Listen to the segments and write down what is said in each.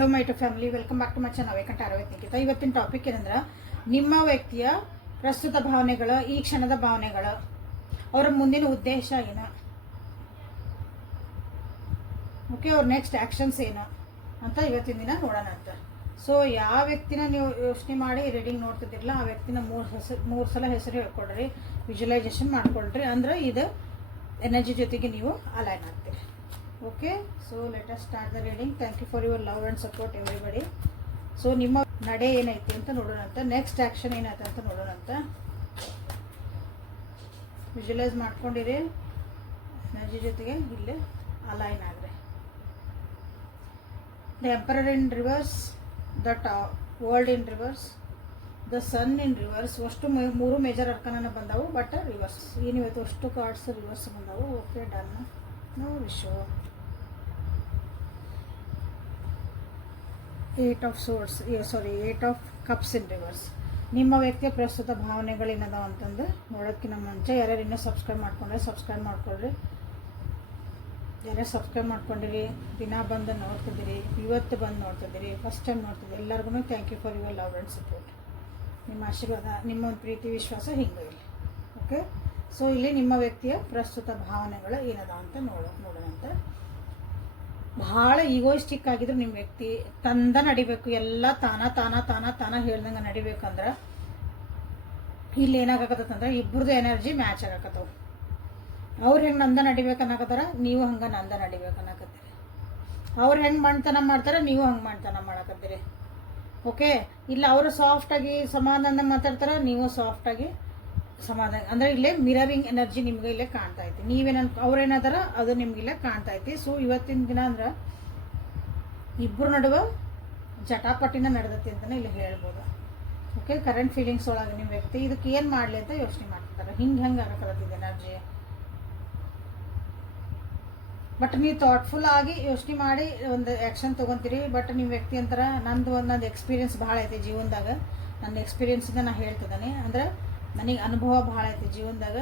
Hello my to family, welcome back to my channel ವೇಕಂಠ ಅರವತ್ತನಿಗಿಂತ. ಇವತ್ತಿನ ಟಾಪಿಕ್ ಏನಂದ್ರೆ ನಿಮ್ಮ ವ್ಯಕ್ತಿಯ ಪ್ರಸ್ತುತ ಭಾವನೆಗಳು, ಈ ಕ್ಷಣದ ಭಾವನೆಗಳು, ಅವರ ಮುಂದಿನ ಉದ್ದೇಶ ಏನು, ಓಕೆ, ಅವ್ರ ನೆಕ್ಸ್ಟ್ ಆ್ಯಕ್ಷನ್ಸ್ ಏನು ಅಂತ ಇವತ್ತಿನ ದಿನ ನೋಡೋಣ ಅಂತ. ಸೊ ಯಾವ ವ್ಯಕ್ತಿನ ನೀವು ಯೋಚನೆ ಮಾಡಿ ರೀಡಿಂಗ್ ನೋಡ್ತಿದ್ದಿರಲ್ಲ, ಆ ವ್ಯಕ್ತಿನ ಮೂರು ಸಲ ಹೆಸರು ಹೇಳ್ಕೊಡ್ರಿ, ವಿಜುವಲೈಸೇಷನ್ ಮಾಡ್ಕೊಳ್ರಿ. ಅಂದ್ರೆ ಇದು ಎನರ್ಜಿ ಜೊತೆಗೆ ನೀವು ಅಲೈನ್ ಆಗ್ತೀರಿ. Okay, so let us start the reading. Thank you for your love and support everybody. So ನಿಮ್ಮ ನಡೆ ಏನೈತಿ ಅಂತ ನೋಡೋಣ ಅಂತ, ನೆಕ್ಸ್ಟ್ ಆ್ಯಕ್ಷನ್ ಏನಾಯ್ತು ಅಂತ ನೋಡೋಣ ಅಂತ. ವಿಜುವಲೈಸ್ ಮಾಡ್ಕೊಂಡಿರಿ, ಎನರ್ಜಿ ಜೊತೆಗೆ ಇಲ್ಲೇ ಅಲೈನ್ ಆಗ್ರಿ. The emperor in reverse, the world in reverse, the sun in reverse. ಅಷ್ಟು ಮೂರು ಮೇಜರ್ ಅರ್ಕನ ಬಂದವು, ಬಟ್ ರಿವರ್ಸ್. ಏನಿವತ್ತು ಅಷ್ಟು ಕಾರ್ಡ್ಸ್ ರಿವರ್ಸ್ ಬಂದವು. Okay, done. ನೋ ವಿಶೋ. 8 of swords, sorry 8 of cups in reverse. ನಿಮ್ಮ ವ್ಯಕ್ತಿಯ ಪ್ರಸ್ತುತ ಭಾವನೆಗಳೇನದಾವ ಅಂತಂದು ನೋಡೋದಕ್ಕಿಂತ ಮುಂಚೆ ಯಾರ್ಯಾರು ಇನ್ನೂ ಸಬ್ಸ್ಕ್ರೈಬ್ ಮಾಡ್ಕೊಂಡ್ರೆ ಸಬ್ಸ್ಕ್ರೈಬ್ ಮಾಡ್ಕೊಳ್ರಿ. ಯಾರ್ಯಾರು ಸಬ್ಸ್ಕ್ರೈಬ್ ಮಾಡ್ಕೊಂಡಿರಿ, ದಿನ ಬಂದು ನೋಡ್ತಿದ್ದೀರಿ, ಇವತ್ತು ಬಂದು ನೋಡ್ತಿದ್ದೀರಿ, ಫಸ್ಟ್ ಟೈಮ್ ನೋಡ್ತಿದ್ದೀರಿ, ಎಲ್ಲರಿಗೂ thank you for your love and support. ನಿಮ್ಮ ಆಶೀರ್ವಾದ, ನಿಮ್ಮ ಒಂದು ಪ್ರೀತಿ ವಿಶ್ವಾಸ ಹಿಂಗೆ ಇಲ್ಲಿ. ಓಕೆ, ಸೊ ಇಲ್ಲಿ ನಿಮ್ಮ ವ್ಯಕ್ತಿಯ ಪ್ರಸ್ತುತ ಭಾವನೆಗಳು ಏನದ ಅಂತ ನೋಡೋಣ ಅಂತ. ಭಾಳ ಈಗೋಯಿಸ್ಟಿಕ್ ಆಗಿದ್ರು ನಿಮ್ಮ ವ್ಯಕ್ತಿ ತಂದ ನಡಿಬೇಕು, ಎಲ್ಲ ತಾನ ಹೇಳ್ದಂಗೆ ನಡಿಬೇಕಂದ್ರೆ ಇಲ್ಲಿ ಏನಾಗತ್ತಂದ್ರೆ ಇಬ್ಬರದು ಎನರ್ಜಿ ಮ್ಯಾಚ್ ಆಗಕತ್ತವ. ಅವ್ರು ಹೆಂಗೆ ನಂದ ನಡಿಬೇಕು ಅನ್ನಕತ್ತಾರ, ನೀವು ಹಂಗೆ ನಂದ ನಡಿಬೇಕು ಅನ್ನಕತ್ತೀರಿ. ಅವ್ರು ಹೆಂಗೆ ಮಾಡ್ತನ ಮಾಡ್ತಾರೆ, ನೀವು ಹಂಗೆ ಮಾಡ್ತನ ಮಾಡಕತ್ತೀರಿ. ಓಕೆ, ಇಲ್ಲ ಅವರು ಸಾಫ್ಟಾಗಿ ಸಮಾಧಾನ ಮಾತಾಡ್ತಾರೆ, ನೀವು ಸಾಫ್ಟಾಗಿ ಸಮಾಧಾನ. ಅಂದರೆ ಇಲ್ಲೇ ಮಿರರಿಂಗ್ ಎನರ್ಜಿ ನಿಮ್ಗೆ ಇಲ್ಲೇ ಕಾಣ್ತಾ ಐತಿ. ಅವ್ರೇನಾದಾರ ಅದು ನಿಮ್ಗೆ ಇಲ್ಲೇ ಕಾಣ್ತಾ ಐತಿ. ಸೊ ಇವತ್ತಿನ ದಿನ ಅಂದ್ರೆ ಇಬ್ಬರು ನಡುವೆ ಜಟಾಪಟಿನ ನಡೆದೈತಿ ಅಂತಲೇ ಇಲ್ಲಿ ಹೇಳ್ಬೋದು. ಓಕೆ, ಕರೆಂಟ್ ಫೀಲಿಂಗ್ಸ್ ಒಳಗೆ ನಿಮ್ಮ ವ್ಯಕ್ತಿ ಇದಕ್ಕೆ ಏನು ಮಾಡಲಿ ಅಂತ ಯೋಚನೆ ಮಾಡ್ತಾರೆ. ಹೆಂಗೆ ಆಗಕತ್ತಿದೆ ಎನರ್ಜಿ. ಬಟ್ ನೀವು ಥಾಟ್ಫುಲ್ ಆಗಿ ಯೋಚನೆ ಮಾಡಿ ಒಂದು ಆ್ಯಕ್ಷನ್ ತೊಗೊತೀರಿ. ಬಟ್ ನಿಮ್ಮ ವ್ಯಕ್ತಿ ಅಂತಾರೆ ನಂದು ಎಕ್ಸ್ಪೀರಿಯನ್ಸ್ ಭಾಳ ಐತಿ ಜೀವನದಾಗ, ನನ್ನ ಎಕ್ಸ್ಪೀರಿಯನ್ಸಿಂದ ನಾನು ಹೇಳ್ತಿದ್ದೇನೆ. ಅಂದ್ರೆ ನನಗೆ ಅನುಭವ ಭಾಳ ಐತಿ ಜೀವನದಾಗ,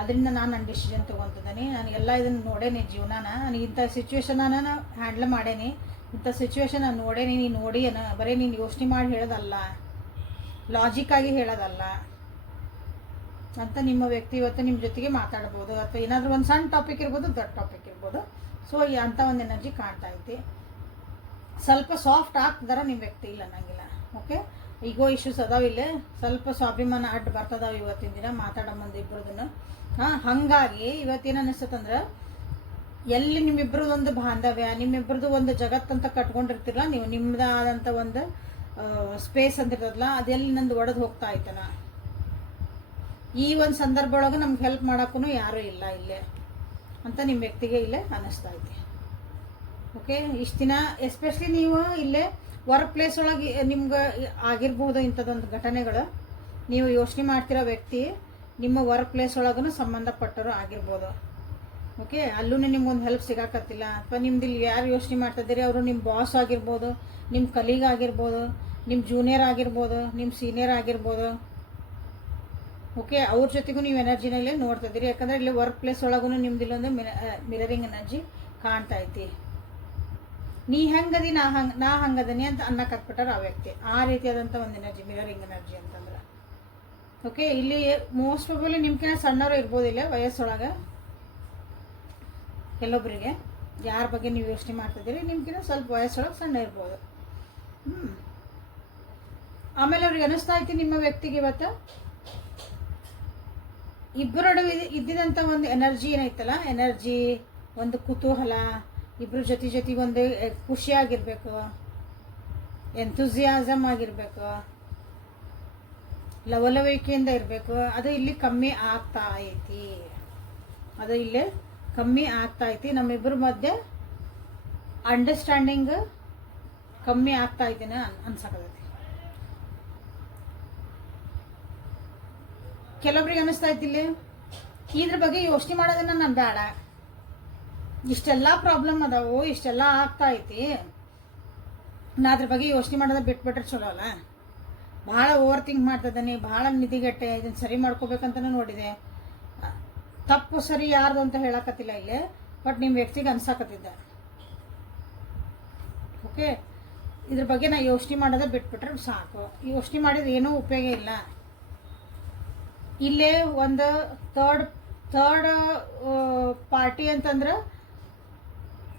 ಅದರಿಂದ ನನ್ನ ಡಿಸಿಷನ್ ತೊಗೊತಿದ್ದೀನಿ. ನಾನು ಎಲ್ಲ ಇದನ್ನು ನೋಡೇನಿ ಜೀವನಾನ. ನನಗೆ ಇಂಥ ಸಿಚುವೇಶನ್ನ ನಾನು ಹ್ಯಾಂಡ್ಲ್ ಮಾಡೇನಿ, ಇಂಥ ಸಿಚುವೇಶನ್ ನಾನು ನೋಡೇನಿ. ನೀನು ನೋಡಿ ಬರೀ ನೀನು ಯೋಚನೆ ಮಾಡಿ ಹೇಳೋದಲ್ಲ, ಲಾಜಿಕ್ಕಾಗಿ ಹೇಳೋದಲ್ಲ ಅಂತ ನಿಮ್ಮ ವ್ಯಕ್ತಿ ಇವತ್ತು ನಿಮ್ಮ ಜೊತೆಗೆ ಮಾತಾಡ್ಬೋದು. ಅಥವಾ ಏನಾದರೂ ಒಂದು ಸಣ್ಣ ಟಾಪಿಕ್ ಇರ್ಬೋದು, ದೊಡ್ಡ ಟಾಪಿಕ್ ಇರ್ಬೋದು. ಸೊ ಅಂಥ ಒಂದು ಎನರ್ಜಿ ಕಾಣ್ತಾ ಐತಿ. ಸ್ವಲ್ಪ ಸಾಫ್ಟ್ ಆಗ್ತದಾರ ನಿಮ್ಮ ವ್ಯಕ್ತಿ, ಇಲ್ಲ ಅನ್ನಂಗಿಲ್ಲ. ಓಕೆ, ಈಗೋ ಇಶ್ಯೂಸ್ ಅದಾವ, ಇಲ್ಲೇ ಸ್ವಲ್ಪ ಸ್ವಾಭಿಮಾನ ಅಡ್ಡ ಬರ್ತದಾವ ಇವತ್ತಿನ ದಿನ ಮಾತಾಡೋ ಮುಂದೆ ಇಬ್ಬರದನ್ನು. ಹಾಗಾಗಿ ಇವತ್ತೇನು ಅನ್ನಿಸ್ತಂದ್ರೆ ಎಲ್ಲಿ ನಿಮ್ಮಿಬ್ಬರದೊಂದು ಬಾಂಧವ್ಯ, ನಿಮ್ಮಿಬ್ಬರದು ಒಂದು ಜಗತ್ತಂತ ಕಟ್ಕೊಂಡಿರ್ತಿರಲ್ಲ ನೀವು, ನಿಮ್ಮದಾದಂಥ ಒಂದು ಸ್ಪೇಸ್ ಅಂತಿರ್ತದಲ್ಲ, ಅದೆಲ್ಲಿ ನಂದು ಒಡೆದು ಹೋಗ್ತಾ ಐತನ. ಈ ಒಂದು ಸಂದರ್ಭ ಒಳಗೆ ನಮ್ಗೆ ಹೆಲ್ಪ್ ಮಾಡೋಕ್ಕೂ ಯಾರೂ ಇಲ್ಲ ಇಲ್ಲೇ ಅಂತ ನಿಮ್ಮ ವ್ಯಕ್ತಿಗೆ ಇಲ್ಲೇ ಅನ್ನಿಸ್ತಾ ಐತಿ. ಓಕೆ, ಇಷ್ಟು ದಿನ ಎಸ್ಪೆಷಲಿ ನೀವು ಇಲ್ಲೇ ವರ್ಕ್ ಪ್ಲೇಸ್ ಒಳಗೆ ನಿಮ್ಗೆ ಆಗಿರ್ಬೋದು ಇಂಥದ್ದೊಂದು ಘಟನೆಗಳು. ನೀವು ಯೋಚನೆ ಮಾಡ್ತಿರೋ ವ್ಯಕ್ತಿ ನಿಮ್ಮ ವರ್ಕ್ ಪ್ಲೇಸ್ ಒಳಗೂ ಸಂಬಂಧಪಟ್ಟರು ಆಗಿರ್ಬೋದು. ಓಕೆ, ಅಲ್ಲೂ ನಿಮ್ಗೊಂದು ಹೆಲ್ಪ್ ಸಿಗಾಕತ್ತಿಲ್ಲ. ಅಥವಾ ನಿಮ್ದು ಇಲ್ಲಿ ಯಾರು ಯೋಚನೆ ಮಾಡ್ತಿದ್ದೀರಿ ಅವರು ನಿಮ್ಮ ಬಾಸ್ ಆಗಿರ್ಬೋದು, ನಿಮ್ಮ ಕಲೀಗ್ ಆಗಿರ್ಬೋದು, ನಿಮ್ಮ ಜೂನಿಯರ್ ಆಗಿರ್ಬೋದು, ನಿಮ್ಮ ಸೀನಿಯರ್ ಆಗಿರ್ಬೋದು. ಓಕೆ, ಅವ್ರ ಜೊತೆಗೂ ನೀವು ಎನರ್ಜಿನಲ್ಲೇ ನೋಡ್ತಿದ್ದೀರಿ. ಯಾಕಂದರೆ ಇಲ್ಲಿ ವರ್ಕ್ ಪ್ಲೇಸ್ ಒಳಗೂ ನಿಮ್ದು ಇಲ್ಲೊಂದು ಮಿರರಿಂಗ್ ಎನರ್ಜಿ ಕಾಣ್ತಾ ಐತಿ. ನೀ ಹೆಂಗದಿ ನಾ ಹಂಗದನಿ ಅಂತ ಅನ್ನಕತ್ಬಿಟ್ಟಾರ ಆ ವ್ಯಕ್ತಿ. ಆ ರೀತಿಯಾದಂಥ ಒಂದು ಎನರ್ಜಿ ಮಿರರಿಂಗ್ ಎನರ್ಜಿ ಅಂತಂದ್ರೆ. ಓಕೆ, ಇಲ್ಲಿ ಮೋಸ್ಟ್ ಪ್ರಾಬಬ್ಲಿ ನಿಮ್ಕಿಂತ ಸಣ್ಣವರು ಇರ್ಬೋದು ಇಲ್ಲ ವಯಸ್ಸೊಳಗೆ. ಕೆಲವೊಬ್ಬರಿಗೆ ಯಾರ ಬಗ್ಗೆ ನೀವು ಯೋಚನೆ ಮಾಡ್ತಿದ್ದೀರಿ ನಿಮ್ಗಿಂತ ಸ್ವಲ್ಪ ವಯಸ್ಸೊಳಗೆ ಸಣ್ಣ ಇರ್ಬೋದು. ಆಮೇಲೆ ಅವ್ರಿಗೆ ಅನಿಸ್ತಾ ಐತಿ ನಿಮ್ಮ ವ್ಯಕ್ತಿಗೆ ಇವತ್ತು ಇಬ್ಬರ ನಡುವೆ ಇದ್ದಿದಂಥ ಒಂದು ಎನರ್ಜಿ ಏನೈತಲ್ಲ, ಎನರ್ಜಿ, ಒಂದು ಕುತೂಹಲ, ಇಬ್ಬರ ಜೊತೆಗೆ ಒಂದು ಖುಷಿಯಾಗಿರ್ಬೇಕು, ಎಂಥೂಸಿಯಾಸಮ್ ಆಗಿರಬೇಕು, ಲವಲವಿಕೆಯಿಂದ ಇರಬೇಕು. ಅದು ಇಲ್ಲಿ ಕಮ್ಮಿ ಆಗ್ತಾ ಐತಿ. ಅದು ಇಲ್ಲೇ ಕಮ್ಮಿ ಆಗ್ತಾ ಐತಿ. ನಮ್ಮಿಬ್ಬರ ಮಧ್ಯೆ ಅಂಡರ್ಸ್ಟ್ಯಾಂಡಿಂಗ್ ಕಮ್ಮಿ ಆಗ್ತಾ ಐತಿನ ಅನ್ಸಕತೈತಿ. ಕೆಲವೊಬ್ರಿಗೆ ಅನಿಸ್ತಾ ಐತಿ ಇಲ್ಲಿ ಇದ್ರ ಬಗ್ಗೆ ಯೋಚನೆ ಮಾಡೋದನ್ನ ನಾನು ಬೇಡ, ಇಷ್ಟೆಲ್ಲ ಪ್ರಾಬ್ಲಮ್ ಅದಾವು, ಇಷ್ಟೆಲ್ಲ ಆಗ್ತಾ ಐತಿ, ನಾ ಅದ್ರ ಬಗ್ಗೆ ಯೋಚನೆ ಮಾಡೋದ ಬಿಟ್ಬಿಟ್ರೆ ಚಲೋ ಅಲ್ಲ. ಭಾಳ ಓವರ್ ಥಿಂಕ್ ಮಾಡ್ತಿದ್ದಾನೆ, ಭಾಳ ನಿಧಿಗೆಟ್ಟೆ, ಇದನ್ನು ಸರಿ ಮಾಡ್ಕೋಬೇಕಂತನೂ ನೋಡಿದೆ. ತಪ್ಪು ಸರಿ ಯಾರ್ದು ಅಂತ ಹೇಳಕತ್ತಿಲ್ಲ ಇಲ್ಲಿ, ಬಟ್ ನಿಮ್ಮ ವ್ಯಕ್ತಿಗೆ ಅನ್ಸಾಕತ್ತಿದ್ದೆ. ಓಕೆ, ಇದ್ರ ಬಗ್ಗೆ ನಾ ಯೋಚನೆ ಮಾಡೋದೇ ಬಿಟ್ಬಿಟ್ರೆ ಸಾಕು. ಯೋಚನೆ ಮಾಡಿದ್ರೆ ಏನೂ ಉಪಯೋಗ ಇಲ್ಲ. ಇಲ್ಲೇ ಒಂದು ಥರ್ಡ್ ಪಾರ್ಟಿ ಅಂತಂದ್ರೆ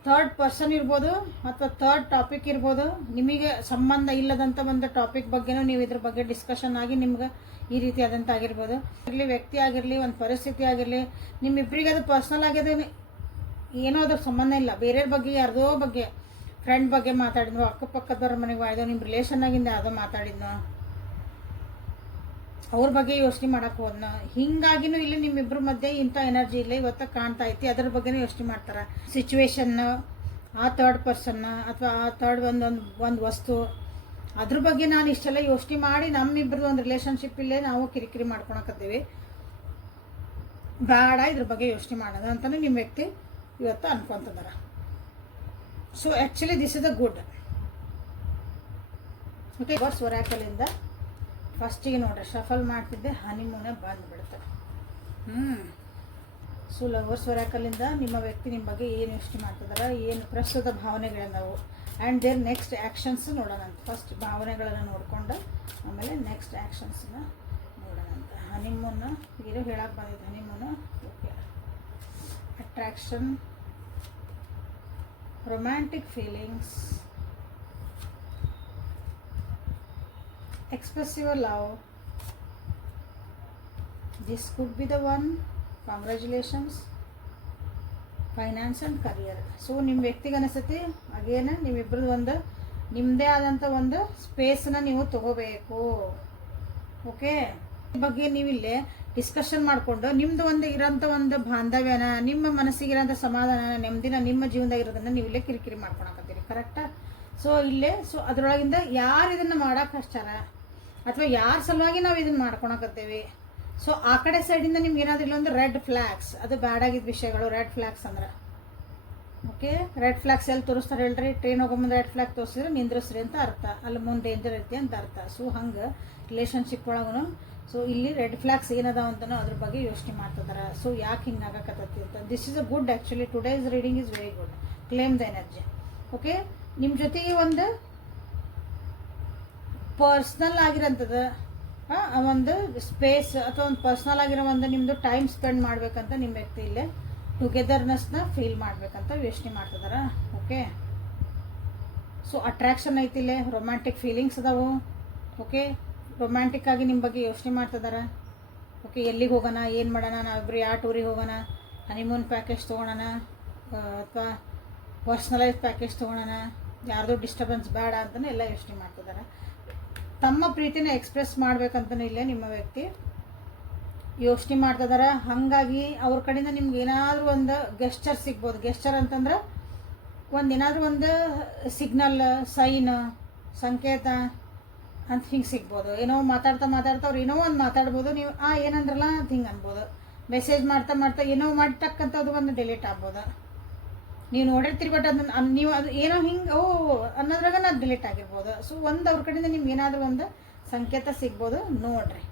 ಥರ್ಡ್ ಪರ್ಸನ್ ಇರ್ಬೋದು ಅಥವಾ ಥರ್ಡ್ ಟಾಪಿಕ್ ಇರ್ಬೋದು. ನಿಮಗೆ ಸಂಬಂಧ ಇಲ್ಲದಂಥ ಒಂದು ಟಾಪಿಕ್ ಬಗ್ಗೆನೂ ನೀವು ಇದ್ರ ಬಗ್ಗೆ ಡಿಸ್ಕಷನ್ ಆಗಿ ನಿಮ್ಗೆ ಈ ರೀತಿ ಆದಂಥ ಆಗಿರ್ಬೋದು. ಇರಲಿ ವ್ಯಕ್ತಿ ಆಗಿರಲಿ, ಒಂದು ಪರಿಸ್ಥಿತಿ ಆಗಿರಲಿ, ನಿಮ್ಮಿಬ್ಬರಿಗೆ ಅದು ಪರ್ಸ್ನಲ್ ಆಗಿದೆ, ಏನೋ ಅದ್ರ ಸಂಬಂಧ ಇಲ್ಲ. ಬೇರೆಯವ್ರ ಬಗ್ಗೆ, ಯಾರ್ದೋ ಬಗ್ಗೆ, ಫ್ರೆಂಡ್ ಬಗ್ಗೆ ಮಾತಾಡಿದ್ನೋ, ಅಕ್ಕಪಕ್ಕದವ್ರ ಮನೆಗೆ ಮಾಡಿದೋ, ನಿಮ್ಮ ರಿಲೇಷನ್ನಾಗಿಂದ ಯಾವುದೋ ಮಾತಾಡಿದ್ನೋ, ಅವ್ರ ಬಗ್ಗೆ ಯೋಚನೆ ಮಾಡಕ್ಕೆ ಹೋದ್ನೋ. ಹಿಂಗಾಗಿನೂ ಇಲ್ಲಿ ನಿಮ್ಮಿಬ್ಬರ ಮಧ್ಯೆ ಇಂಥ ಎನರ್ಜಿ ಇಲ್ಲ ಇವತ್ತು ಕಾಣ್ತಾ ಐತಿ. ಅದ್ರ ಬಗ್ಗೆನೇ ಯೋಚನೆ ಮಾಡ್ತಾರೆ. ಸಿಚುವೇಶನ್ನ, ಆ ಥರ್ಡ್ ಪರ್ಸನ್ನ ಅಥವಾ ಆ ಥರ್ಡ್ ಒಂದು ವಸ್ತು, ಅದ್ರ ಬಗ್ಗೆ ನಾನು ಇಷ್ಟೆಲ್ಲ ಯೋಚನೆ ಮಾಡಿ ನಮ್ಮಿಬ್ಬರದ್ದು ಒಂದು ರಿಲೇಷನ್ಶಿಪ್ ಇಲ್ಲೇ ನಾವು ಕಿರಿಕಿರಿ ಮಾಡ್ಕೊಳಕತ್ತೀವಿ, ಬೇಡ ಇದ್ರ ಬಗ್ಗೆ ಯೋಚನೆ ಮಾಡೋದು ಅಂತಲೇ ನಿಮ್ಮ ವ್ಯಕ್ತಿ ಇವತ್ತು ಅನ್ಕೊಂತಿದ್ದಾರೆ. So actually this is a good. Okay, ವರ್ಸ್ ಒರಾಕಲಿಂದ ಫಸ್ಟಿಗೆ ನೋಡ್ರಿ ಶಫಲ್ ಮಾಡ್ತಿದ್ದೆ, ಹನಿಮೂನ ಬಂದುಬಿಡ್ತಾರೆ. ಸೊ ಲವರ್ಸ್ ಒರಾಕಲಿಂದ ನಿಮ್ಮ ವ್ಯಕ್ತಿ ನಿಮ್ಮ ಬಗ್ಗೆ ಏನು ಯೋಚನೆ ಮಾಡ್ತಿದ್ದಾರೆ, ಏನು ಪ್ರಸ್ತುತ ಭಾವನೆಗಳನ್ನವು, ಆ್ಯಂಡ್ ದೇರ್ ನೆಕ್ಸ್ಟ್ ಆ್ಯಕ್ಷನ್ಸ್ ನೋಡೋಣಂತ. ಫಸ್ಟ್ ಭಾವನೆಗಳನ್ನು ನೋಡಿಕೊಂಡು ಆಮೇಲೆ ನೆಕ್ಸ್ಟ್ ಆ್ಯಕ್ಷನ್ಸನ್ನ ನೋಡೋಣಂತ. ಹನಿಮೂನ ಏನೋ ಹೇಳಕ್ಕೆ ಬಂದಿದ್ದು. Honeymoon okay, attraction, romantic feelings, express your love, this could be the one, congratulations, finance and career. So ನಿಮ್ಮ ವ್ಯಕ್ತಿಗೆ ಅನಿಸುತ್ತೆ ಅಗೇನ ನಿಮ್ಮಿಬ್ಬರದ್ದು ಒಂದು ನಿಮ್ಮದೇ ಆದಂಥ ಒಂದು ಸ್ಪೇಸನ್ನ ನೀವು ತಗೋಬೇಕು. ಓಕೆ, ಈ ಬಗ್ಗೆ ನೀವಿಲ್ಲೇ ಡಿಸ್ಕಷನ್ ಮಾಡಿಕೊಂಡು ನಿಮ್ಮದು ಒಂದು ಇರೋಂಥ ಒಂದು ಬಾಂಧವ್ಯನ, ನಿಮ್ಮ ಮನಸ್ಸಿಗಿರೋಂಥ ಸಮಾಧಾನ, ನೆಮ್ಮದಿನ, ನಿಮ್ಮ ಜೀವನದಾಗ ಇರೋದನ್ನು ನೀವು ಇಲ್ಲೇ ಕಿರಿಕಿರಿ ಮಾಡ್ಕೊಳಕತ್ತೀರಿ. ಕರೆಕ್ಟಾ? ಸೊ ಇಲ್ಲೇ ಅದರೊಳಗಿಂದ ಯಾರು ಇದನ್ನು ಮಾಡೋಕೆ ಹಚ್ಚಾರ ಅಥವಾ ಯಾರ ಸಲುವಾಗಿ ನಾವು ಇದನ್ನು ಮಾಡ್ಕೊಳಕತ್ತೇವೆ. ಸೊ ಆ ಕಡೆ ಸೈಡಿಂದ ನಿಮ್ಗೆ ಏನಾದರೂ ಇಲ್ಲೊಂದು ರೆಡ್ ಫ್ಲ್ಯಾಗ್ಸ್, ಅದು ಬ್ಯಾಡ್ ಆಗಿದ್ದ ವಿಷಯಗಳು. ರೆಡ್ ಫ್ಲ್ಯಾಗ್ಸ್ ಅಂದ್ರೆ ಓಕೆ, ರೆಡ್ ಫ್ಲ್ಯಾಗ್ಸ್ ಎಲ್ಲಿ ತೋರಿಸ್ತಾರೆ ಹೇಳ್ರಿ? ಟ್ರೈನ್ ಹೋಗೋ ಮುಂದೆ ರೆಡ್ ಫ್ಲ್ಯಾಗ್ ತೋರಿಸಿದ್ರೆ ನಿಂದ್ರಿಸ್ರಿ ಅಂತ ಅರ್ಥ, ಅಲ್ಲಿ ಮುಂದೆ ಡೇಂಜರ್ ಐತಿ ಅಂತ ಅರ್ಥ. ಸೊ ಹಂಗೆ ರಿಲೇಷನ್ಶಿಪ್ ಒಳಗೂ ಸೊ ಇಲ್ಲಿ ರೆಡ್ ಫ್ಲ್ಯಾಗ್ಸ್ ಏನದಾವ ಅಂತನೋ ಅದ್ರ ಬಗ್ಗೆ ಯೋಚನೆ ಮಾಡ್ತಿದ್ದಾರೆ. ಸೊ ಯಾಕೆ ಹಿಂಗೆ ಆಗಕತ್ತೈತಿ ಅಂತ. This is a good actually. Today's reading is very good. Claim the energy. Okay, ನಿಮ್ಮ ಜೊತೆಗೆ ಒಂದು ಪರ್ಸ್ನಲ್ ಆಗಿರೋಂಥದ್ದು ಒಂದು ಸ್ಪೇಸ್ ಅಥವಾ ಒಂದು ಪರ್ಸ್ನಲ್ ಆಗಿರೋ ಒಂದು ನಿಮ್ಮದು ಟೈಮ್ ಸ್ಪೆಂಡ್ ಮಾಡಬೇಕಂತ ನಿಮ್ಮ ವ್ಯಕ್ತಿ ಇಲ್ಲೇ ಟುಗೆದರ್ನೆಸ್ನ ಫೀಲ್ ಮಾಡಬೇಕಂತ ಯೋಚನೆ ಮಾಡ್ತಿದಾರ. ಓಕೆ, ಸೊ ಅಟ್ರಾಕ್ಷನ್ ಐತಿ ಇಲ್ಲೇ, ರೊಮ್ಯಾಂಟಿಕ್ ಫೀಲಿಂಗ್ಸ್ ಅದಾವು. ಓಕೆ, ರೊಮ್ಯಾಂಟಿಕ್ ಆಗಿ ನಿಮ್ಮ ಬಗ್ಗೆ ಯೋಚನೆ ಮಾಡ್ತಿದಾರ. ಓಕೆ, ಎಲ್ಲಿಗೆ ಹೋಗೋಣ, ಏನು ಮಾಡೋಣ, ನಾವಿಬ್ಬರು ಯಾವ ಟೂರಿಗೆ ಹೋಗೋಣ, ಹನಿಮೂನ್ ಪ್ಯಾಕೇಜ್ ತೊಗೊಳೋಣ ಅಥವಾ ಪರ್ಸ್ನಲೈಸ್ ಪ್ಯಾಕೇಜ್ ತೊಗೊಳೋಣ, ಯಾರ್ದು ಡಿಸ್ಟರ್ಬೆನ್ಸ್ ಬೇಡ ಅಂತಲೇ ಎಲ್ಲ ಯೋಚನೆ ಮಾಡ್ತಿದ್ದಾರೆ. ತಮ್ಮ ಪ್ರೀತಿನ ಎಕ್ಸ್ಪ್ರೆಸ್ ಮಾಡ್ಬೇಕಂತಲೇ ಇಲ್ಲೇ ನಿಮ್ಮ ವ್ಯಕ್ತಿ ಯೋಚನೆ ಮಾಡ್ತಿದ್ದಾರೆ. ಹಾಗಾಗಿ ಅವ್ರ ಕಡೆಯಿಂದ ನಿಮ್ಗೆ ಏನಾದರೂ ಒಂದು ಗೆಸ್ಚರ್ ಸಿಗ್ಬೋದು. ಗೆಸ್ಚರ್ ಅಂತಂದ್ರೆ ಏನಾದರೂ ಒಂದು ಸಿಗ್ನಲ್, ಸೈನ್, ಸಂಕೇತ ಅಂತ ಹಿಂಗೆ ಸಿಗ್ಬೋದು. ಏನೋ ಮಾತಾಡ್ತಾ ಅವ್ರು ಏನೋ ಒಂದು ಮಾತಾಡ್ಬೋದು, ನೀವು ಏನಂದ್ರಲ್ಲ ಅಂತ ಹಿಂಗೆ ಅನ್ಬೋದು. ಮೆಸೇಜ್ ಮಾಡ್ತಾ ಏನೋ ಮಾಡಿ ಟಕ್ಕಂತ ಅದು ಒಂದು ಡಿಲೀಟ್ ಆಗ್ಬೋದು. ನೀವು ನೋಡಿರ್ತೀರಿ, ಬಟ್ ಅದನ್ನ ನೀವು ಅದು ಏನೋ ಹಿಂಗೆ ಅನ್ನೋದ್ರಾಗ ಅದು ಡಿಲೀಟ್ ಆಗಿರ್ಬೋದು. ಸೊ ಒಂದು ಅವ್ರ ಕಡೆಯಿಂದ ನಿಮ್ಗೆ ಏನಾದರೂ ಒಂದು ಸಂಕೇತ ಸಿಗ್ಬೋದು, ನೋಡ್ರಿ.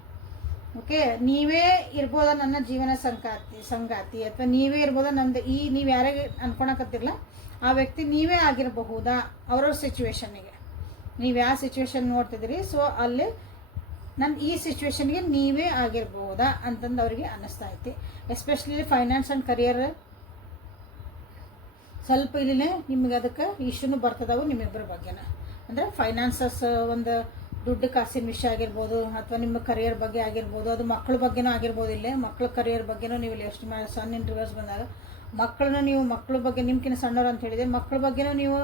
ಓಕೆ, ನೀವೇ ಇರ್ಬೋದ ನನ್ನ ಜೀವನ ಸಂಗಾತಿ ಅಥವಾ ನೀವೇ ಇರ್ಬೋದ ನಮ್ದು ನೀವು ಯಾರಿಗೆ ಅನ್ಕೊಳಕತ್ತಿರಲ್ಲ ಆ ವ್ಯಕ್ತಿ ನೀವೇ ಆಗಿರಬಹುದಾ ಅವ್ರವ್ರ ಸಿಚುವೇಶನ್ನಿಗೆ. ನೀವು ಯಾವ ಸಿಚುವೇಶನ್ ನೋಡ್ತಿದ್ದೀರಿ, ಸೊ ಅಲ್ಲಿ ಈ ಸಿಚುವೇಶನ್ಗೆ ನೀವೇ ಆಗಿರ್ಬೋದಾ ಅಂತಂದು ಅವರಿಗೆ ಅನ್ನಿಸ್ತಾ ಐತಿ. ಎಸ್ಪೆಷಲಿ ಫೈನಾನ್ಸ್ ಆ್ಯಂಡ್ ಕರಿಯರ್ ಸ್ವಲ್ಪ ಇಲ್ಲಿನೇ ನಿಮ್ಗೆ ಅದಕ್ಕೆ ಇಶ್ಯೂನು ಬರ್ತದವು ನಿಮ್ಮಿಬ್ಬರ ಬಗ್ಗೆನ. ಅಂದರೆ ಫೈನಾನ್ಸಸ್, ಒಂದು ದುಡ್ಡು ಕಾಸಿನ ವಿಷಯ ಆಗಿರ್ಬೋದು ಅಥವಾ ನಿಮ್ಮ ಕರಿಯರ್ ಬಗ್ಗೆ ಆಗಿರ್ಬೋದು, ಅದು ಮಕ್ಕಳ ಬಗ್ಗೆನೂ ಆಗಿರ್ಬೋದು. ಇಲ್ಲೇ ಮಕ್ಕಳ ಕರಿಯರ್ ಬಗ್ಗೆನೂ ನೀವು ಇಲ್ಲಿ ಎಷ್ಟು ಮಾಡಿ ಸಣ್ಣ ಇಂಟರ್ವ್ಯೂಸ್ ಬಂದಾಗ ಮಕ್ಕಳ ಬಗ್ಗೆ ನಿಮ್ಗಿನ್ನ ಸಣ್ಣವ್ರು ಅಂತ ಹೇಳಿದೆ, ಮಕ್ಕಳ ಬಗ್ಗೆನೂ ನೀವು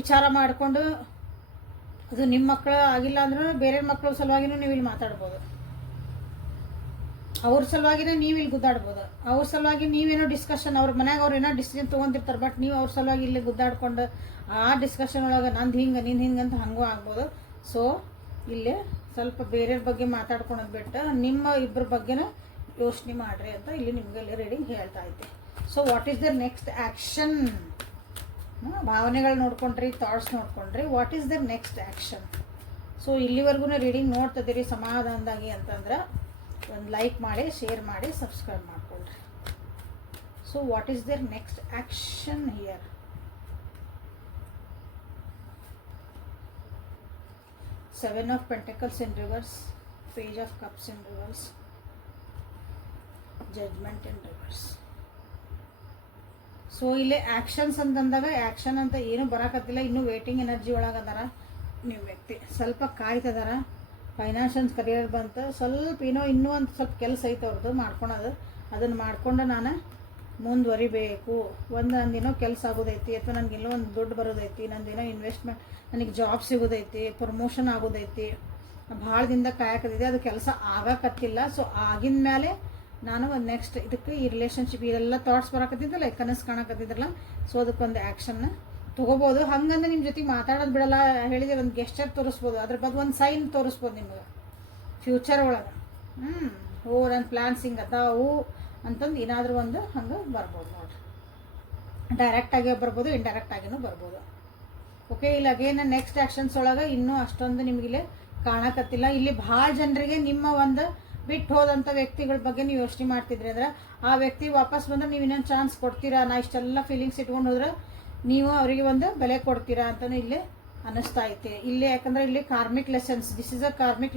ವಿಚಾರ ಮಾಡಿಕೊಂಡು ಅದು ನಿಮ್ಮ ಮಕ್ಕಳು ಆಗಿಲ್ಲ ಅಂದ್ರೂ ಬೇರೆ ಮಕ್ಕಳ ಸಲುವಾಗಿನೂ ನೀವು ಇಲ್ಲಿ ಮಾತಾಡ್ಬೋದು. ಅವ್ರ ಸಲುವಾಗಿನೇ ನೀವು ಇಲ್ಲಿ ಗುದ್ದಾಡ್ಬೋದು. ಅವ್ರ ಸಲುವಾಗಿ ನೀವೇನೋ ಡಿಸ್ಕಷನ್, ಅವ್ರ ಮನ್ಯಾಗ ಅವ್ರು ಏನೋ ಡಿಸಿಷನ್ ತೊಗೊಂಡಿರ್ತಾರೆ, ಬಟ್ ನೀವು ಅವ್ರ ಸಲುವಾಗಿ ಇಲ್ಲಿ ಗುದ್ದಾಡ್ಕೊಂಡು ಆ ಡಿಸ್ಕಷನ್ ಒಳಗೆ ನಂದು ಹಿಂಗೆ ನೀನು ಹಿಂಗೆ ಅಂತ ಹಂಗೂ ಆಗ್ಬೋದು. ಸೊ ಇಲ್ಲಿ ಸ್ವಲ್ಪ ಬೇರೆಯವ್ರ ಬಗ್ಗೆ ಮಾತಾಡ್ಕೊಳೋದು ಬಿಟ್ಟು ನಿಮ್ಮ ಇಬ್ಬರ ಬಗ್ಗೆನೂ ಯೋಚನೆ ಮಾಡಿರಿ ಅಂತ ಇಲ್ಲಿ ನಿಮಗೆಲ್ಲ ರೀಡಿಂಗ್ ಹೇಳ್ತಾ ಐತೆ. So what is the next action? ಭಾವನೆಗಳು ನೋಡ್ಕೊಂಡ್ರಿ, ಥಾಟ್ಸ್ ನೋಡ್ಕೊಂಡ್ರಿ, what is the next action? So ಇಲ್ಲಿವರೆಗೂ ರೀಡಿಂಗ್ ನೋಡ್ತಿದ್ದೀರಿ ಸಮಾಧಾನದಾಗಿ ಅಂತಂದ್ರೆ ಒಂದು ಲೈಕ್ ಮಾಡಿ, ಶೇರ್ ಮಾಡಿ, ಸಬ್ಸ್ಕ್ರೈಬ್ ಮಾಡಿಕೊಳ್ರಿ. So what is their next action here? 7 of Pentacles in reverse, Page of Cups in reverse, Judgment in reverse. So ಇಲ್ಲಿ ಆ್ಯಕ್ಷನ್ಸ್ ಅಂತಂದಾಗ ಆ್ಯಕ್ಷನ್ ಅಂತ ಏನು ಬರೋಕತ್ತಿಲ್ಲ, ಇನ್ನೂ ವೇಟಿಂಗ್ ಎನರ್ಜಿ ಒಳಗದಾರ ನಿಮ್ಮ ವ್ಯಕ್ತಿ. ಸ್ವಲ್ಪ ಕಾಯ್ತದಾರ. ಫೈನಾನ್ಷಿಯಲ್ ಕರಿಯರ್ ಬಂತು, ಸ್ವಲ್ಪ ಇನ್ನೂ ಒಂದು ಸ್ವಲ್ಪ ಕೆಲಸ ಐತೆ ಅವ್ರದ್ದು ಮಾಡ್ಕೊಳೋದು. ಅದನ್ನು ಮಾಡ್ಕೊಂಡು ನಾನು ಮುಂದುವರಿಬೇಕು. ನಂದೇನೋ ಕೆಲಸ ಆಗೋದೈತಿ, ಅಥವಾ ನನಗೆಲ್ಲೋ ಒಂದು ದುಡ್ಡು ಬರೋದೈತಿ, ನಂದೇನೋ ಇನ್ವೆಸ್ಟ್ಮೆಂಟ್, ನನಗೆ ಜಾಬ್ ಸಿಗೋದೈತಿ, ಪ್ರಮೋಷನ್ ಆಗೋದೈತಿ, ಭಾಳ ದಿನದ ಕಾಯಕತ್ತಿದೆ, ಅದು ಕೆಲಸ ಆಗಕತ್ತಿಲ್ಲ. ಸೊ ಆಗಿನ ಮೇಲೆ ನಾನು ಒಂದು ನೆಕ್ಸ್ಟ್ ಇದಕ್ಕೆ ಈ ರಿಲೇಷನ್ಶಿಪ್ ಇದೆಲ್ಲ ಥಾಟ್ಸ್ ಬರೋಕತ್ತಿದ್ದಲ್ಲ, ಕನಸು ಕಾಣಕತ್ತಿದ್ರಲ್ಲ, ಸೊ ಅದಕ್ಕೊಂದು ಆ್ಯಕ್ಷನ್ನ ತೊಗೋಬೋದು. ಹಂಗಂದ್ರೆ ನಿಮ್ಮ ಜೊತೆಗೆ ಮಾತಾಡೋದು ಬಿಡಲ್ಲ, ಹೇಳಿದೆ ಒಂದು ಗೆಸ್ಚರ್ ತೋರಿಸ್ಬೋದು, ಅದ್ರ ಬಗ್ಗೆ ಒಂದು ಸೈನ್ ತೋರಿಸ್ಬೋದು ನಿಮಗೆ ಫ್ಯೂಚರ್ ಒಳಗೆ. ನನ್ನ ಪ್ಲ್ಯಾನ್ಸ್ ಹಿಂಗೆ ಅದಾವು ಅಂತಂದು ಏನಾದರೂ ಒಂದು ಹಂಗೆ ಬರ್ಬೋದು ನೋಡಿರಿ. ಡೈರೆಕ್ಟಾಗಿ ಬರ್ಬೋದು, ಇಂಡೈರೆಕ್ಟ್ ಆಗಿನೂ ಬರ್ಬೋದು. ಓಕೆ, ಇಲ್ಲಿ ಅಗೇನ್ ನೆಕ್ಸ್ಟ್ ಆ್ಯಕ್ಷನ್ಸ್ ಒಳಗೆ ಇನ್ನೂ ಅಷ್ಟೊಂದು ನಿಮಗಿಲ್ಲಿ ಕಾಣಕತ್ತಿಲ್ಲ. ಇಲ್ಲಿ ಭಾಳ ಜನರಿಗೆ ನಿಮ್ಮ ಒಂದು ಬಿಟ್ಟು ಹೋದಂಥ ವ್ಯಕ್ತಿಗಳ ಬಗ್ಗೆ ನೀವು ಯೋಚನೆ ಮಾಡ್ತಿದ್ರಿ ಅಂದ್ರೆ, ಆ ವ್ಯಕ್ತಿ ವಾಪಸ್ ಬಂದ್ರೆ ನೀವು ಇನ್ನೊಂದು ಚಾನ್ಸ್ ಕೊಡ್ತೀರಾ, ನಾ ಇಷ್ಟೆಲ್ಲ ಫೀಲಿಂಗ್ಸ್ ಇಟ್ಕೊಂಡು ಹೋದ್ರೆ ನೀವು ಅವರಿಗೆ ಒಂದು ಬೆಲೆ ಕೊಡ್ತೀರಾ ಅಂತಲೂ ಇಲ್ಲಿ ಅನ್ನಿಸ್ತಾ ಐತೆ ಇಲ್ಲಿ. ಯಾಕಂದರೆ ಇಲ್ಲಿ karmic lessons, this is a karmic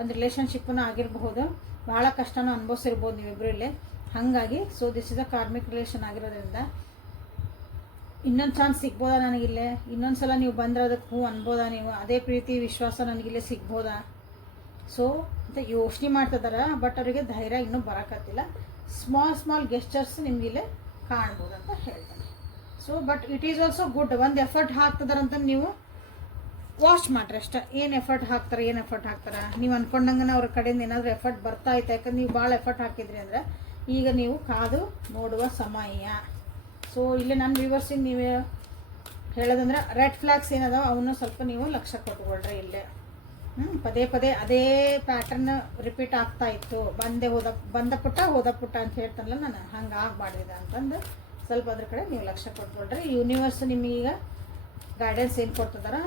ಒಂದು ರಿಲೇಷನ್ಶಿಪ್ಪನ್ನು ಆಗಿರಬಹುದು, ಭಾಳ ಕಷ್ಟನೂ ಅನುಭವಿಸಿರ್ಬೋದು ನೀವಿಬ್ಬರು ಇಲ್ಲಿ. ಹಾಗಾಗಿ so this is a karmic relation ಆಗಿರೋದ್ರಿಂದ ಇನ್ನೊಂದು ಚಾನ್ಸ್ ಸಿಗ್ಬೋದಾ ನನಗಿಲ್ಲೇ, ಇನ್ನೊಂದು ಸಲ ನೀವು ಬಂದ್ರೆ ಅದಕ್ಕೆ ಹೂ ಅನ್ಬೋದಾ, ನೀವು ಅದೇ ಪ್ರೀತಿ ವಿಶ್ವಾಸ ನನಗಿಲ್ಲೇ ಸಿಗ್ಬೋದಾ. ಸೊ ಅಂತ ಯೋಚನೆ ಮಾಡ್ತಿದ್ದಾರೆ, ಬಟ್ ಅವರಿಗೆ ಧೈರ್ಯ ಇನ್ನೂ ಬರೋಕತ್ತಿಲ್ಲ. ಸ್ಮಾಲ್ ಗೆಸ್ಚರ್ಸ್ ನಿಮಗಿಲ್ಲೇ ಕಾಣ್ಬೋದು ಅಂತ ಹೇಳ್ತಾನೆ. So but it is also good, ಒಂದು ಎಫರ್ಟ್ ಹಾಕ್ತಿದಾರಂತ ನೀವು ವಾಚ್ ಮಾಡ್ರಿ ಅಷ್ಟೇ. ಏನು ಎಫರ್ಟ್ ಹಾಕ್ತಾರೆ ನೀವು ಅಂದ್ಕೊಂಡಂಗೆ ಅವ್ರ ಕಡೆಯಿಂದ ಏನಾದರೂ ಎಫರ್ಟ್ ಬರ್ತಾ ಐತೆ. ಯಾಕಂದ್ರೆ ನೀವು ಭಾಳ ಎಫರ್ಟ್ ಹಾಕಿದ್ರಿ ಅಂದರೆ ಈಗ ನೀವು ಕಾದು ನೋಡುವ ಸಮಯ. ಸೊ ಇಲ್ಲಿ ನನ್ನ ವ್ಯೂವರ್ಸಿಗೆ ನೀವು ಹೇಳೋದಂದ್ರೆ ರೆಡ್ ಫ್ಲಾಗ್ಸ್ ಏನದಾವ ಅವನ್ನ ಸ್ವಲ್ಪ ನೀವು ಲಕ್ಷ್ಯ ಕೊಟ್ಕೊಳ್ರಿ. ಇಲ್ಲೇ ಪದೇ ಪದೇ ಅದೇ ಪ್ಯಾಟರ್ನ್ ರಿಪೀಟ್ ಆಗ್ತಾ ಇತ್ತು, ಬಂದ ಪುಟ್ಟ ಹೋದ ಪುಟ್ಟ ಅಂತ ಹೇಳ್ತಾನಲ್ಲ ನಾನು, ಹಂಗೆ ಆಗಬಾರ್ದಿದೆ ಅಂತಂದು ಸ್ವಲ್ಪ ಅದ್ರ ಕಡೆ ನೀವು ಲಕ್ಷ್ಯ ಕೊಟ್ಕೊಳ್ರಿ. ಯೂನಿವರ್ಸ್ ನಿಮಗೀಗ ಗೈಡೆನ್ಸ್ ಏನು ಕೊಡ್ತಿದಾರ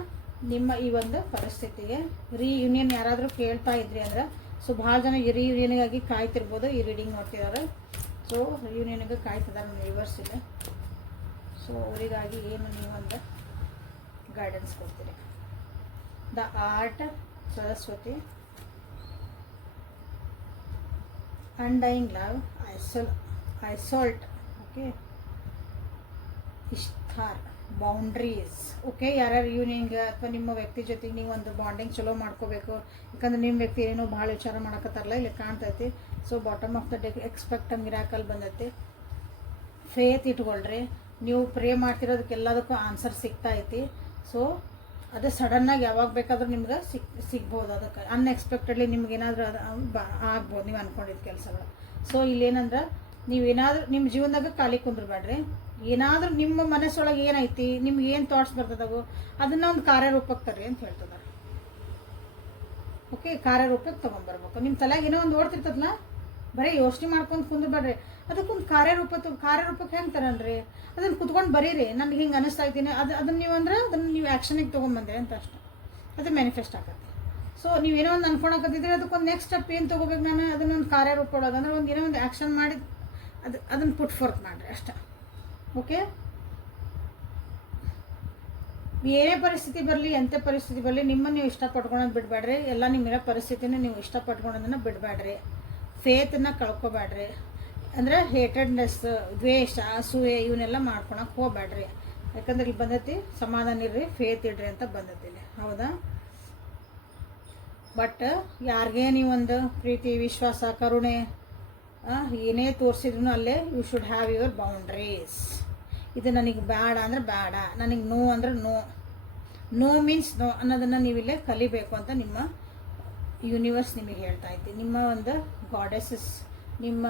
ನಿಮ್ಮ ಈ ಒಂದು ಪರಿಸ್ಥಿತಿಗೆ. ರಿಯೂನಿಯನ್ ಯಾರಾದರೂ ಕೇಳ್ತಾ ಇದ್ರಿ ಅಂದ್ರೆ, ಸೊ ಭಾಳ ಜನ ಈ ರಿಯೂನಿಯನ್ಗಾಗಿ ಕಾಯ್ತಿರ್ಬೋದು, ಈ ರೀಡಿಂಗ್ ನೋಡ್ತಿದ್ದಾರೆ. ಸೊ ರಿಯೂನಿಯನ್ಗೆ ಕಾಯ್ತಿದ್ದಾರೆ ನಮ್ಮ ವ್ಯೂವರ್ಸ್ ಇದೆ. ಸೊ ಅವರಿಗಾಗಿ ಏನು ನೀವು ಒಂದು ಗೈಡೆನ್ಸ್ ಕೊಡ್ತೀರಿ. The art, Saraswati, undying love, Isolde, okay, Ishtar, boundaries. Okay, ಯಾರ್ಯಾರು ಯೂನಿಯನ್ಗೆ ಅಥವಾ ನಿಮ್ಮ ವ್ಯಕ್ತಿ ಜೊತೆಗೆ ನೀವು ಒಂದು ಬಾಂಡಿಂಗ್ ಚಲೋ ಮಾಡ್ಕೋಬೇಕು. ಯಾಕಂದ್ರೆ ನಿಮ್ಮ ವ್ಯಕ್ತಿ ಏನೋ ಭಾಳ ವಿಚಾರ ಮಾಡಕತ್ತಾರಲ್ಲ ಇಲ್ಲಿ ಕಾಣ್ತೈತಿ. So bottom of the deck expect miracle ಬಂದೈತಿ. ಫೇತ್ ಇಟ್ಕೊಳ್ರಿ, ನೀವು ಪ್ರೇ ಮಾಡ್ತಿರೋದಕ್ಕೆಲ್ಲದಕ್ಕೂ ಆನ್ಸರ್ ಸಿಗ್ತಾ ಐತಿ. ಸೊ ಅದು ಸಡನ್ನಾಗಿ ಯಾವಾಗ ಬೇಕಾದ್ರೂ ನಿಮ್ಗೆ ಸಿಗ್ಬೋದು. ಅದಕ್ಕೆ ಅನ್ಎಕ್ಸ್ಪೆಕ್ಟೆಡ್ಲಿ ನಿಮ್ಗೆ ಏನಾದರೂ ಆಗ್ಬೋದು ನೀವು ಅಂದ್ಕೊಂಡಿದ್ದ ಕೆಲಸಗಳು. ಸೊ ಇಲ್ಲೇನಂದ್ರೆ ನೀವೇನಾದ್ರೂ ನಿಮ್ಮ ಜೀವನದಾಗ ಖಾಲಿ ಕುಂದ್ರಬೇಡ್ರಿ. ಏನಾದರೂ ನಿಮ್ಮ ಮನಸ್ಸೊಳಗೆ ಏನೈತಿ, ನಿಮ್ಗೆ ಏನು ಥಾಟ್ಸ್ ಬರ್ತದವು ಅದನ್ನು ಒಂದು ಕಾರ್ಯರೂಪಕ್ಕೆ ತರ್ರಿ ಅಂತ ಹೇಳ್ತಿದ್ದಾರೆ. ಓಕೆ, ಕಾರ್ಯರೂಪಕ್ಕೆ ತೊಗೊಂಡ್ಬರ್ಬೇಕು. ನಿಮ್ಮ ತಲೆಗೆ ಏನೋ ಒಂದು ಓಡ್ತಿರ್ತದಲ್ಲ, ಬರೀ ಯೋಚನೆ ಮಾಡ್ಕೊಂಡು ಕುಂದ್ರಬೇಡ್ರಿ. ಅದಕ್ಕೊಂದು ಕಾರ್ಯರೂಪಕ್ಕೆ ಹೆಂಗೆ ತರನ್ರಿ, ಅದನ್ನು ಕುತ್ಕೊಂಡು ಬರೀರಿ. ನನಗೆ ಹಿಂಗೆ ಅನ್ನಿಸ್ತಾ ಇದ್ದೀನಿ, ಅದನ್ನು ನೀವು ಅಂದ್ರೆ ಅದನ್ನು ನೀವು ಆ್ಯಕ್ಷನಿಗೆ ತೊಗೊಂಬಂದ್ರಿ ಅಂತ ಅಷ್ಟೆ, ಅದು ಮ್ಯಾನಿಫೆಸ್ಟ್ ಆಗತ್ತೆ. ಸೊ ನೀವೇನೋ ಒಂದು ಅನ್ಕೊಳಕತ್ತಿದ್ರೆ ಅದಕ್ಕೊಂದು ನೆಕ್ಸ್ಟ್ ಸ್ಟೆಪ್ ಏನು ತೊಗೋಬೇಕು, ನಾನು ಅದನ್ನೊಂದು ಕಾರ್ಯರೂಪ ಒಳಗೆ ಅಂದ್ರೆ ಒಂದು ಏನೋ ಒಂದು ಆ್ಯಕ್ಷನ್ ಮಾಡಿ ಅದನ್ನು ಪುಟ್ ಫೋರ್ತ್ ಮಾಡಿರಿ ಅಷ್ಟೆ. ಓಕೆ, ಏನೇ ಪರಿಸ್ಥಿತಿ ಬರಲಿ, ಎಂಥ ಪರಿಸ್ಥಿತಿ ಬರಲಿ, ನಿಮ್ಮನ್ನು ನೀವು ಇಷ್ಟಪಟ್ಕೊಳೋದು ಬಿಡಬೇಡ್ರಿ. ಎಲ್ಲ ನಿಮ್ಮಿರೋ ಪರಿಸ್ಥಿತಿನ ನೀವು ಇಷ್ಟಪಟ್ಕೊಳೋದನ್ನು ಬಿಡಬೇಡ್ರಿ. ಫೇತನ್ನು ಕಳ್ಕೊಬೇಡ್ರಿ. ಅಂದರೆ ಹೇಟೆಡ್ನೆಸ್, ದ್ವೇಷ, ಅಸೂಯೆ ಇವನ್ನೆಲ್ಲ ಮಾಡ್ಕೊಳಕ್ಕೆ ಹೋಗ್ಬೇಡ್ರಿ. ಯಾಕಂದ್ರೆ ಇಲ್ಲಿ ಬಂದೈತಿ ಸಮಾಧಾನ ಇರ್ರಿ, ಫೇತ್ ಇಡ್ರಿ ಅಂತ ಬಂದೈತಿ ಇಲ್ಲಿ, ಹೌದಾ. ಬಟ್ ಯಾರಿಗೇ ನೀವೊಂದು ಪ್ರೀತಿ, ವಿಶ್ವಾಸ, ಕರುಣೆ ಏನೇ ತೋರಿಸಿದ್ರು ಅಲ್ಲೇ you should have your boundaries. ಇದು ನನಗೆ ಬೇಡ ಅಂದರೆ ಬೇಡ, ನನಗೆ ನೋ ಅಂದರೆ ನೋ ಮೀನ್ಸ್ ನೋ ಅನ್ನೋದನ್ನು ನೀವಿಲ್ಲೇ ಕಲಿಬೇಕು ಅಂತ ನಿಮ್ಮ ಯೂನಿವರ್ಸ್ ನಿಮಗೆ ಹೇಳ್ತಾ ಐತಿ. ನಿಮ್ಮ ಒಂದು ಗಾಡೆಸಸ್, ನಿಮ್ಮ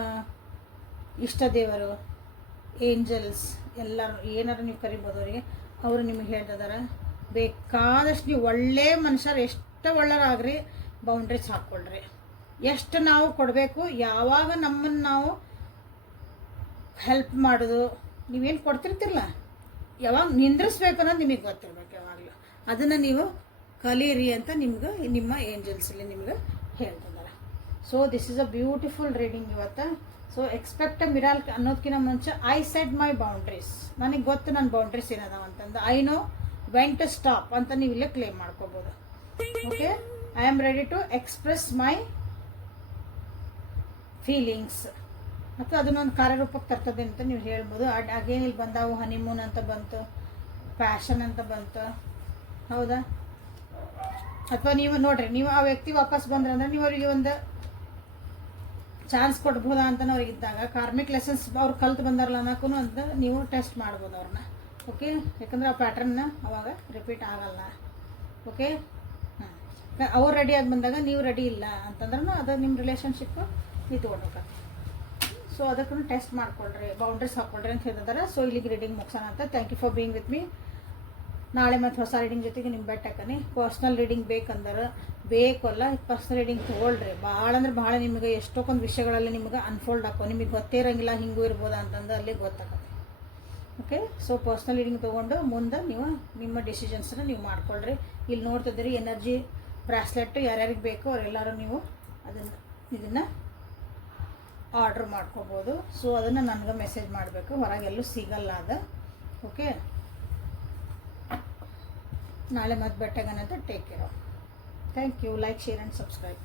ಇಷ್ಟ ದೇವರು, ಏಂಜಲ್ಸ್ ಎಲ್ಲರೂ ಏನಾರು ನೀವು ಕರಿಬೋದು ಅವರಿಗೆ, ಅವರು ನಿಮಗೆ ಹೇಳ್ತಿದ್ದಾರೆ ಬೇಕಾದಷ್ಟು ನೀವು ಒಳ್ಳೆ ಮನುಷ್ಯರು ಎಷ್ಟು ಒಳ್ಳೆಯರಾಗ್ರಿ, ಬೌಂಡ್ರೀಸ್ ಹಾಕ್ಕೊಳ್ರಿ. ಎಷ್ಟು ನಾವು ಕೊಡಬೇಕು, ಯಾವಾಗ ನಮ್ಮನ್ನು ನಾವು ಹೆಲ್ಪ್ ಮಾಡೋದು, ನೀವೇನು ಕೊಡ್ತಿರ್ತಿರಲ್ಲ, ಯಾವಾಗ ನಿಂದ್ರಿಸ್ಬೇಕು ಅನ್ನೋದು ನಿಮಗೆ ಗೊತ್ತಿರ್ಬೇಕು ಯಾವಾಗಲೂ. ಅದನ್ನು ನೀವು ಕಲೀರಿ ಅಂತ ನಿಮ್ಗೆ ನಿಮ್ಮ ಏಂಜಲ್ಸಲ್ಲಿ ನಿಮ್ಗೆ ಹೇಳ್ತಿದ್ದಾರೆ. So this is a beautiful reading ಇವತ್ತು. ಸೊ ಎಕ್ಸ್ಪೆಕ್ಟ್ ಅ ಮಿರಾಲ್ ಅನ್ನೋದಕ್ಕಿಂತ ಮುಂಚೆ ಐ ಸೆಟ್ ಮೈ ಬೌಂಡ್ರೀಸ್, ನನಗೆ ಗೊತ್ತು ನನ್ನ ಬೌಂಡ್ರೀಸ್ ಏನದಾವ ಅಂತಂದು, I know when to stop ಅಂತ ನೀವು ಇಲ್ಲೇ ಕ್ಲೇಮ್ ಮಾಡ್ಕೋಬೋದು. Okay, I am ready to express my feelings. ಅಥವಾ ಅದನ್ನೊಂದು ಕಾರ್ಯರೂಪಕ್ಕೆ ತರ್ತದೆ ಅಂತ ನೀವು ಹೇಳ್ಬೋದು. ಅಗೇನ್ ಇಲ್ಲಿ ಬಂದಾವು ಹನಿಮೂನ್ ಅಂತ ಬಂತು, ಪ್ಯಾಷನ್ ಅಂತ ಬಂತು, ಹೌದಾ? ಅಥವಾ ನೀವು ನೋಡ್ರಿ, ನೀವು ಆ ವ್ಯಕ್ತಿ ವಾಪಸ್ ಬಂದ್ರೆ ಅಂದ್ರೆ ನೀವು ಅವರಿಗೆ ಒಂದು ಚಾನ್ಸ್ ಕೊಡ್ಬೋದಾ ಅಂತ ಅವ್ರಿಗೆ ಇದ್ದಾಗ ಕಾರ್ಮಿಕ್ ಲೆಸನ್ಸ್ ಅವ್ರು ಕಲ್ತು ಬಂದಾರಲ್ಲ ಅನ್ನೋಕ್ಕೂ ಅಂತ ನೀವು ಟೆಸ್ಟ್ ಮಾಡ್ಬೋದು ಅವ್ರನ್ನ. ಓಕೆ, ಯಾಕಂದ್ರೆ ಆ ಪ್ಯಾಟ್ರನ್ನ ಅವಾಗ ರಿಪೀಟ್ ಆಗಲ್ಲ. ಓಕೆ, ಅವ್ರು ರೆಡಿಯಾಗಿ ಬಂದಾಗ ನೀವು ರೆಡಿ ಇಲ್ಲ ಅಂತಂದ್ರೂ ಅದು ನಿಮ್ಮ ರಿಲೇಷನ್ಶಿಪ್ಪು ನೀವು ತೊಗೊಂಡೋಗ್ಬೇಕು. ಸೊ ಅದಕ್ಕೂ ಟೆಸ್ಟ್ ಮಾಡ್ಕೊಳ್ರಿ, ಬೌಂಡ್ರೀಸ್ ಹಾಕ್ಕೊಳ್ರಿ ಅಂತ ಹೇಳಿದಾರೆ. ಸೊ ಇಲ್ಲಿಗೆ ರೀಡಿಂಗ್ ಮುಗಿಸೋಣ ಅಂತ. Thank you for being with me. ನಾಳೆ ಮತ್ತು ಹೊಸ ರೀಡಿಂಗ್ ಜೊತೆಗೆ ನಿಮ್ಮ ಬೆಟ್ಟಕ್ಕನಿ. ಪರ್ಸ್ನಲ್ ರೀಡಿಂಗ್ ಬೇಕಂದ್ರೆ ಬೇಕಲ್ಲ, ಪರ್ಸ್ನಲ್ ರೀಡಿಂಗ್ ತೊಗೊಳ್ರಿ. ಭಾಳ ಅಂದ್ರೆ ಭಾಳ ನಿಮಗೆ ಎಷ್ಟೊಂದು ವಿಷಯಗಳಲ್ಲಿ ನಿಮಗೆ ಅನ್ಫೋಲ್ಡ್ ಹಾಕೋ, ನಿಮಗೆ ಗೊತ್ತೇ ಇರೋಂಗಿಲ್ಲ ಹಿಂಗೂ ಇರ್ಬೋದಾ ಅಂತಂದು ಅಲ್ಲಿ ಗೊತ್ತಾಗುತ್ತೆ. ಓಕೆ, ಸೊ ಪರ್ಸ್ನಲ್ ರೀಡಿಂಗ್ ತೊಗೊಂಡು ಮುಂದೆ ನೀವು ನಿಮ್ಮ ಡಿಸಿಷನ್ಸನ್ನ ನೀವು ಮಾಡ್ಕೊಳ್ರಿ. ಇಲ್ಲಿ ನೋಡ್ತಿದ್ದೀರಿ ಎನರ್ಜಿ ಬ್ರಾಸ್ಲೆಟ್ ಯಾರ್ಯಾರಿಗೆ ಬೇಕೋ ಅವರೆಲ್ಲರೂ ನೀವು ಇದನ್ನು ಆರ್ಡ್ರ್ ಮಾಡ್ಕೋಬೋದು. ಸೊ ಅದನ್ನು ನನಗೆ ಮೆಸೇಜ್ ಮಾಡಬೇಕು, ಹೊರಗೆಲ್ಲೂ ಸಿಗಲ್ಲ ಅದು. ಓಕೆ, ನಾಳೆ ಮತ್ತೆ ಬೆಟ್ಟಗನಂತ take care. Thank you. Like, share and subscribe.